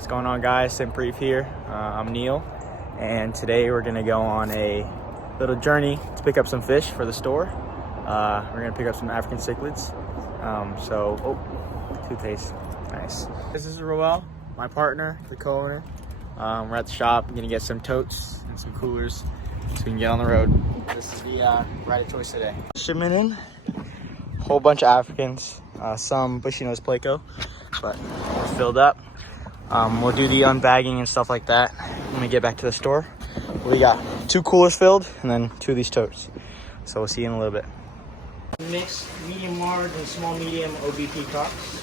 What's going on, guys? Simpreef here. I'm Neil, and today we're gonna go on a little journey to pick up some fish for the store. We're gonna pick up some African cichlids. Toothpaste, nice. This is Roel, my partner, the co-owner. We're at the shop. I'm gonna get some totes and some coolers so we can get on the road. This is the ride of choice today. Shipment in, whole bunch of Africans, some bushy nose pleco, but we're filled up. We'll do the unbagging and stuff like that when we get back to the store. We got 2 coolers filled and then 2 of these totes. So we'll see you in a little bit. Mixed medium large and small medium OBP cocks.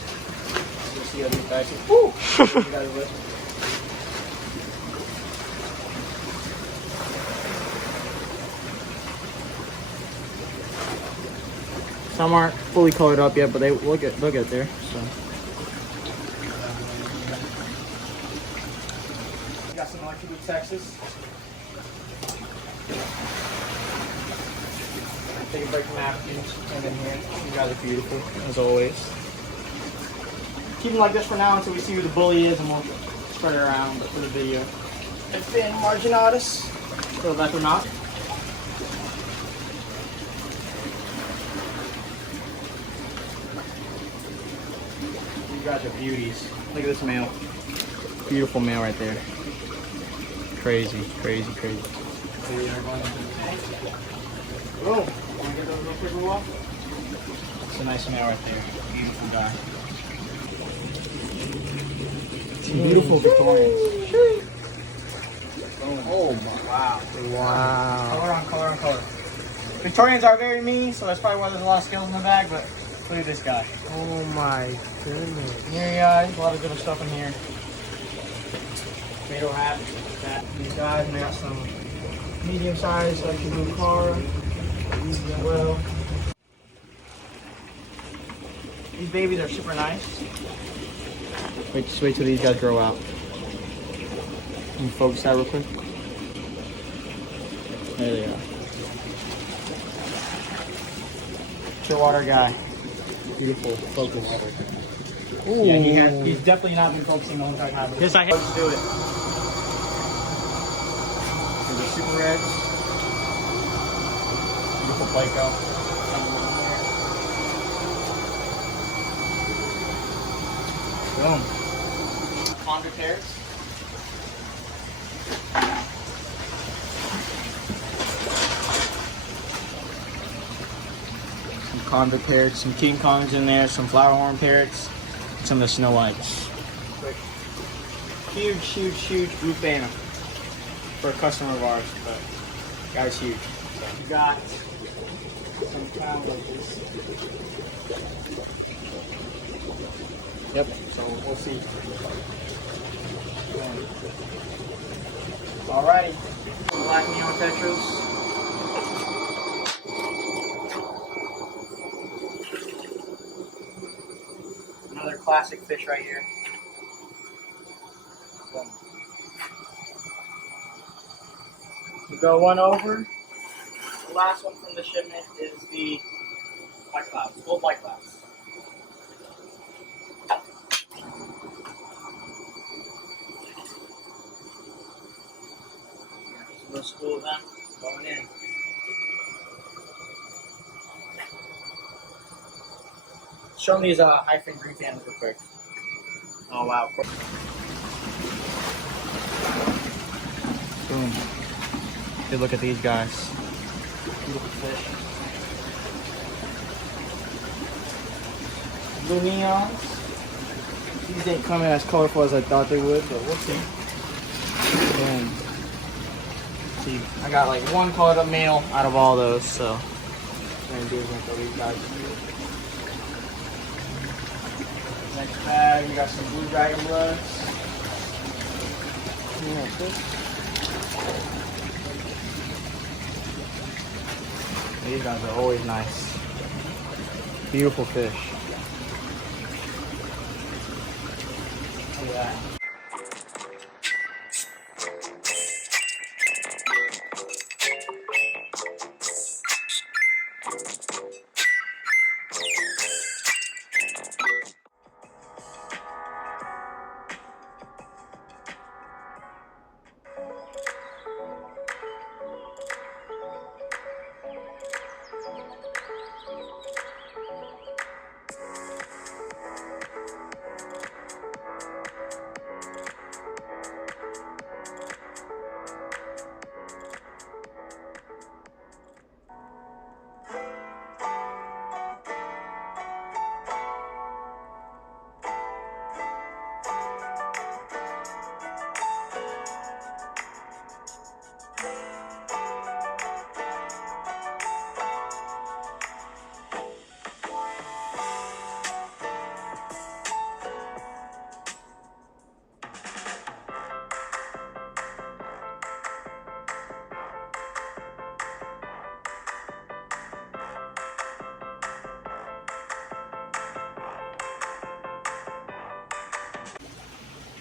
You'll see how these guys are. Woo! Some aren't fully colored up yet, but they'll get there. So. Got some Lucky Blue Texas. Take a break from Africans and in here. You guys are beautiful, as always. Keep them like this for now until we see who the bully is, and we'll spread it around. But for the video, it's been marginatus. So that or not. You guys are beauties. Look at this male. Beautiful male right there. Crazy, crazy, crazy. Boom. Want to get those real quick, Roel? It's a nice male right there. Beautiful guy. Some beautiful Victorians. Oh my. Wow. Wow. Color on color on color. Victorians are very mean, so that's probably why there's a lot of scales in the bag, but look at this guy. Oh my goodness. Yeah, a lot of good stuff in here. Tomato hat. These guys, and they got some medium sized like your blue car. These as well. These babies are super nice. Just wait till these guys grow out. Can you focus that real quick? There they are. Freshwater guy. Beautiful focus. Ooh. Yeah, he's definitely not been focusing the whole entire time. Yes, let's do it. The super reds. Beautiful pleco. Boom. Condor parrots. Some condor parrots, some King Kongs in there, some flower horn parrots, and some of the snow whites. Huge, huge, huge blue phantom for a customer of ours, but guy's huge. So we got some kind like this. Yep, so we'll see. Alrighty, black neon tetras. Another classic fish right here. We go one over. The last one from the shipment is the white clouds, gold white clouds. A little school of them going in. Show me these hyphen green fans real quick. Oh wow. Boom. Good look at these guys. Beautiful fish. Blue neons. These ain't coming as colorful as I thought they would, but we'll see. And see, I got like 1 colored up male out of all those, so what I'm gonna do is throw these guys in here. Next bag, we got some blue dragon bloods. These guys are always nice. Beautiful fish. Look at that.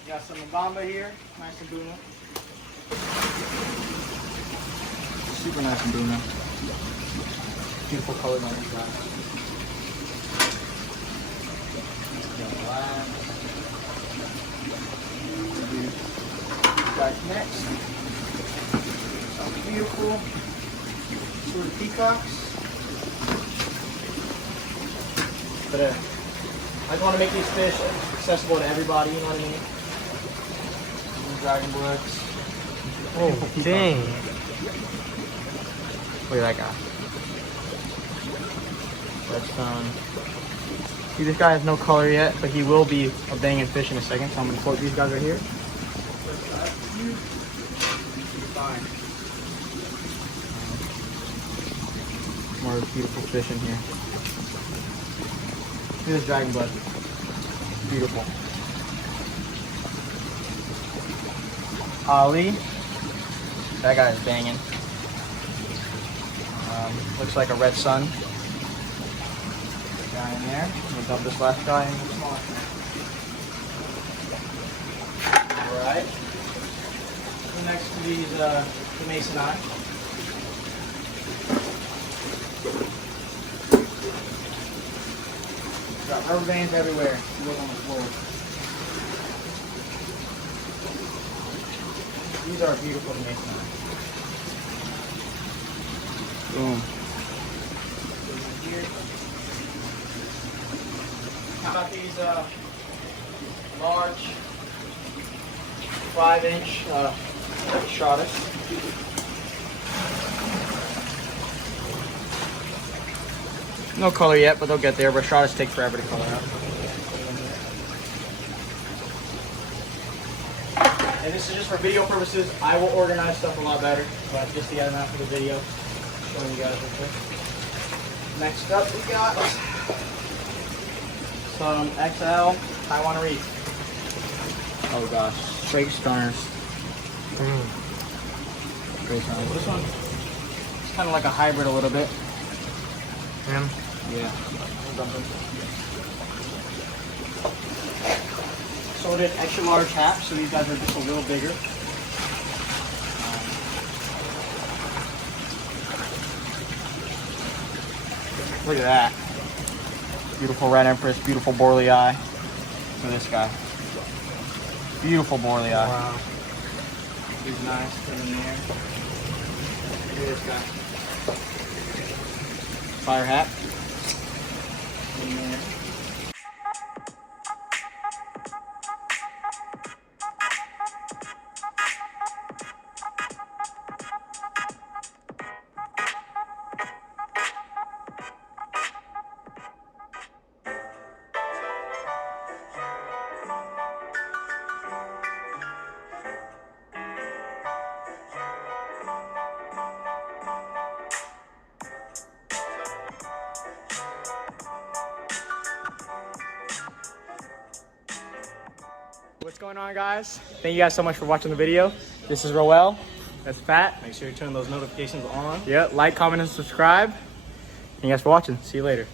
Got some Mbamba here, nice and boona. Super nice and boona. Beautiful colors on these guys. Guys, next, some beautiful sort of peacocks. But I just want to make these fish accessible to everybody, you know what I mean? Dragon bloods. Oh, dang. Look at that guy. Redstone. See, this guy has no color yet, but he will be a banging fish in a second, so I'm going to quote these guys right here. Fine. More beautiful fish in here. Look at this dragon blood. Beautiful. Ali. That guy is banging. Looks like a red sun. Guy in there. We'll dump this last guy in the smaller tank. Alright. Next to these, the mason eye. Got rubber bands everywhere. Look on the floor. These are beautiful mason eye. Boom. How about these large 5-inch Stratus? No color yet, but they'll get there. But Stratus take forever to color out. And this is just for video purposes. I will organize stuff a lot better, but just to get them out for the video, showing you guys real quick. Next up, we got some XL Taiwan Reef. Oh gosh, straight stunners. Great stunners. This one is kind of like a hybrid a little bit. Him? Yeah. So it is extra large hap, so these guys are just a little bigger. Look at that. Beautiful red empress, beautiful borley eye. Look at this guy. Beautiful borley eye. Wow. He's nice. Put him in there. Look at this guy. Fire hat. In there. What's going on, guys? Thank you guys so much for watching the video. This is Roel. That's Pat. Make sure you turn those notifications on. Yeah, like, comment, and subscribe. Thank you guys for watching. See you later.